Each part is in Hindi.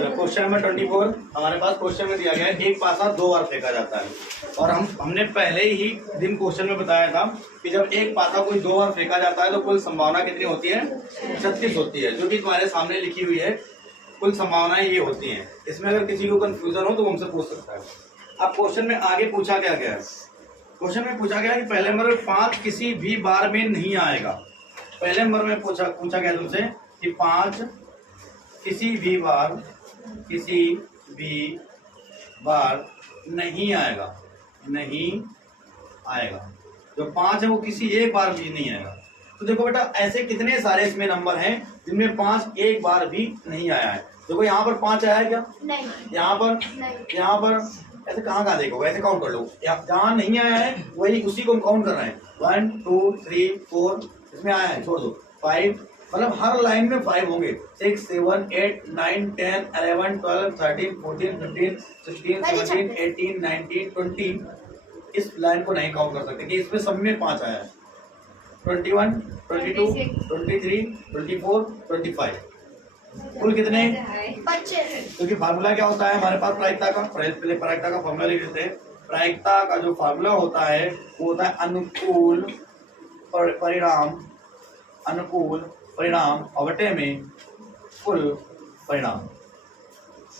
क्वेश्चन नंबर 24 हमारे पास क्वेश्चन में दिया गया है एक पासा 2 बार फेंका जाता है और हमने पहले ही दिन क्वेश्चन में बताया था कि जब एक पासा कोई 2 बार फेंका जाता है तो कुल संभावना कितनी होती है 36 होती है, जो कि तुम्हारे सामने लिखी हुई है। कुल संभावनाएं ये होती हैं। इसमें अगर किसी को कंफ्यूजन हो तो वो हमसे पूछ सकता है। अब क्वेश्चन में आगे पूछा क्या गया है, क्वेश्चन में पूछा गया कि पहले नंबर में 5 किसी भी बार में नहीं आएगा। पहले नंबर में पूछा गया तुमसे कि 5 किसी भी बार नहीं आएगा, जो 5 है वो किसी एक बार भी नहीं आएगा। तो देखो बेटा ऐसे कितने सारे इसमें नंबर हैं जिनमें 5 एक बार भी नहीं आया है। देखो यहाँ पर 5 आया है क्या? नहीं। यहाँ पर ऐसे कहाँ देखो, ऐसे काउंट कर लो। जहाँ नहीं आया है वही उसी को हम काउंट कर रहे हैं। 1 2 3 4 इसमें आया है, छोड़ दो। 5 मतलब हर लाइन में 5 होंगे। 6 7 8 9 10 11 12 13 14 15 16 17 18 19 20 इस लाइन को नहीं काउंट कर सकते कि इसमें सब में 5 आया है। 21 22 23 24 25 कुल कितने? 25। क्योंकि फार्मूला क्या होता है हमारे पास प्रायिकता का, पहले प्रायिकता का फार्मूला लिख देते हैं। प्रायिकता का जो फार्मूला होता है वो होता है अनुकूल परिणाम अवटे में कुल परिणाम।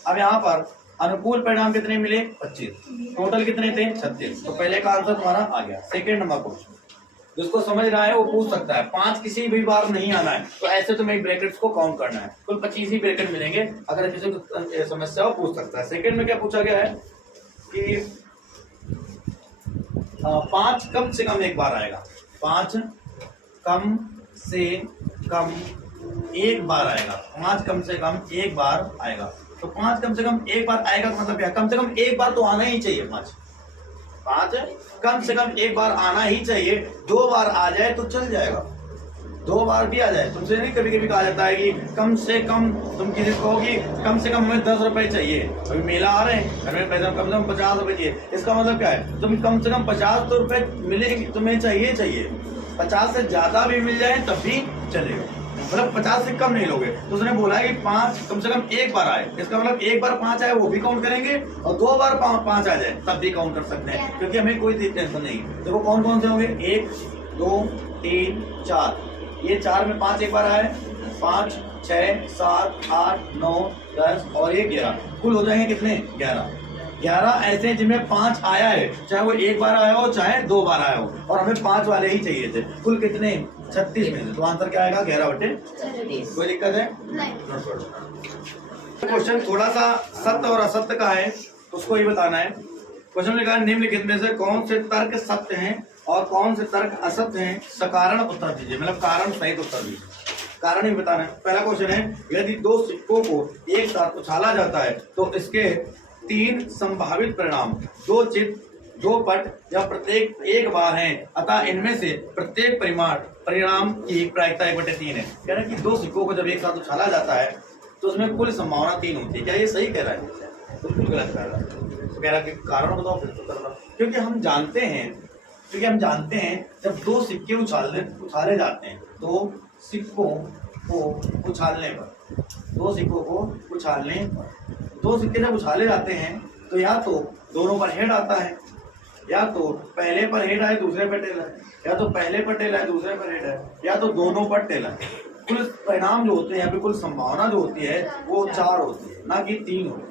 अब यहाँ पर अनुकूल परिणाम कितने मिले? 25। टोटल कितने थे? 36। तो पहले का आंसर तुम्हारा आ गया। सेकेंड नंबर क्वेश्चन जिसको समझ रहा है वो पूछ सकता है 5 किसी भी बार नहीं आना है तो ऐसे तुम्हें ब्रैकेट्स को काउंट करना है। कुल 25 ही ब्रैकेट मिलेंगे। अगर किसी को समस्या हो पूछ सकता है। सेकेंड में क्या पूछा गया है कि 5 कम से कम एक बार आएगा। 5 कम से कम एक बार आएगा। 5 कम से कम एक बार आएगा। तो 5 कम से कम एक बार आएगा तो मतलब क्या? कम से कम एक बार तो आना ही चाहिए। 5 कम से कम एक बार आना ही चाहिए। 2 बार आ जाए तो चल जाएगा, 2 बार भी आ जाए। तुमसे नहीं कभी कभी कहा जाता है कि कम से कम, तुम किसी को कहोगी कम से कम हमें 10 रुपए चाहिए, अभी मेला आ रहे हैं, घर में पैसा कम से कम 50 रुपए चाहिए। इसका मतलब क्या है? तुम कम से कम 50 तो रुपए मिलेगी तुम्हें, चाहिए 50 से ज्यादा भी मिल जाए तब भी चलेगा, मतलब 50 से कम नहीं लोगे। तो उसने बोला है कि 5 कम से कम एक बार आए, इसका मतलब एक बार 5 आए वो भी काउंट करेंगे और 2 बार 5 आ जाए तब भी काउंट कर सकते हैं, क्योंकि हमें कोई टेंशन नहीं। देखो कौन कौन से होंगे? 1 2 3 4। ये 4 में 5 एक बार आए, 5 6 7 8 9 10 और ये 11। कुल हो जाएंगे कितने? 11 ऐसे जिनमें 5 आया है, चाहे वो एक बार आया हो चाहे 2 बार आया हो, और हमें 5 वाले ही चाहिए थे। कुल कितने? 36 में से। तो आंसर क्या आएगा? 11/36। कोई दिक्कत है? क्वेश्चन थोड़ा सा सत्य और असत्य का है, उसको ही बताना है। क्वेश्चन में कहा निम्नलिखित में से कौन से तर्क सत्य हैं और कौन से तर्क असत्य हैं, सकारण उत्तर दीजिए, मतलब कारण सहित उत्तर दीजिए। कारण ही बताना है। पहला क्वेश्चन है यदि 2 सिक्कों को एक साथ उछाला जाता है तो इसके 3 संभावित परिणाम 2 चित्त 2 पट या प्रत्येक एक बार हैं, अतः इनमें से प्रत्येक परिणाम की प्रायिकता 1/3 है। कह रहे हैं कि 2 सिक्कों को जब एक साथ उछाला जाता है तो उसमें कुल संभावना 3 होती है। क्या ये सही कह रहा है? बिल्कुल गलत कह रहा है। तो कह रहा है कि कारण बताओ फिर तो करना। क्योंकि हम जानते हैं जब 2 सिक्के उछाले जाते हैं, 2 सिक्कों को उछालने पर 2 सिक्के जब उछाले जाते हैं तो या तो दोनों पर हेड आता है, या तो पहले पर हेड आए दूसरे पर टेल है, या तो पहले पर टेल है दूसरे पर हेड है, या तो दोनों पर टेल है। कुल परिणाम जो होते हैं यहाँ पे, कुल संभावना जो होती है वो 4 होती है, ना कि 3 होती है।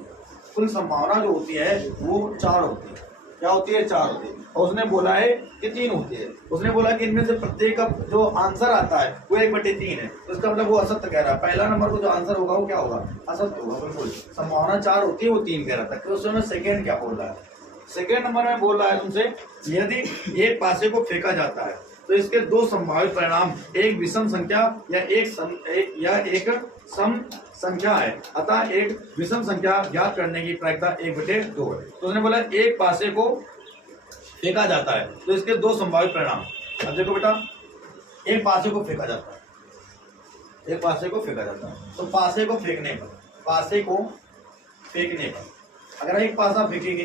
कुल संभावना जो होती है वो 4 होती है। क्या होती है? 4 होती है। और उसने बोला है कि 3 होती है। उसने बोला कि इनमें से प्रत्येक का जो आंसर आता है वो 1/3 है। तो इसका मतलब वो असत्य कह रहा है। पहला नंबर को जो आंसर होगा वो क्या होगा? असत्य होगा। बिल्कुल संभावना 4 होती है, वो 3 कह रहा था। तो उसमें सेकेंड क्या बोल रहा है? सेकेंड नंबर में बोल रहा है तुमसे यदि एक पासे को फेंका जाता है तो इसके 2 संभावित परिणाम एक विषम संख्या या एक सम संख्या है, अतः एक विषम संख्या ज्ञात करने की प्रायिकता 1/2 है। तो उसने बोला एक पासे को फेंका जाता है तो इसके 2 संभावित परिणाम। अब देखो बेटा, एक पासे को फेंका जाता है, तो पासे को फेंकने पर अगर एक पासा फेंकेंगे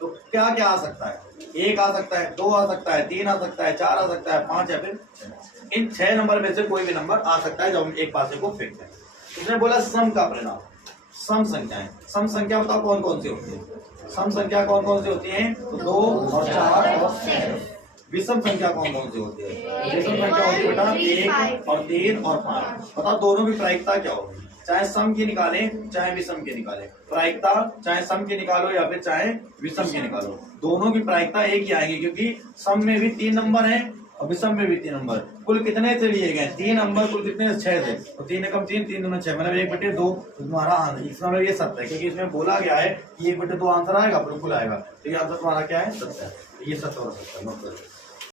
तो क्या क्या आ सकता है? 1 आ सकता है, 2 आ सकता है, 3 आ सकता है, 4 आ सकता है, 5 या फिर इन 6 नंबर में से कोई भी नंबर आ सकता है जब हम एक पासे को फेंकते हैं। उसने बोला सम का परिणाम, सम संख्याएं। सम संख्या बताओ कौन कौन सी होती है? सम संख्या कौन कौन सी होती है? तो 2 और 4 और 6। विषम संख्या कौन कौन सी होती है? विषम संख्या होती है बेटा 1 और 3 और 5। बताओ दोनों की प्रायिकता क्या होगी? चाहे सम की निकाले चाहे विषम की निकाले, प्रायिकता चाहे सम की निकालो या फिर चाहे विषम की निकालो, दोनों की प्रायिकता एक ही आएगी, क्योंकि सम में भी 3 नंबर है और विषम में भी 3 नंबर। कुल कितने से लिए गए? 3 नंबर। कुल कितने? 6 से। तो 3 एकम 3, 3 दूना 6, मतलब 1/2। तो तुम्हारा आंसर इसका मतलब ये सत्य है, क्योंकि इसमें बोला गया है कि 1/2 आंसर आएगा, बिल्कुल आएगा। तो ये आंसर तुम्हारा क्या है? सत्य है। ये सत्य और सत्य।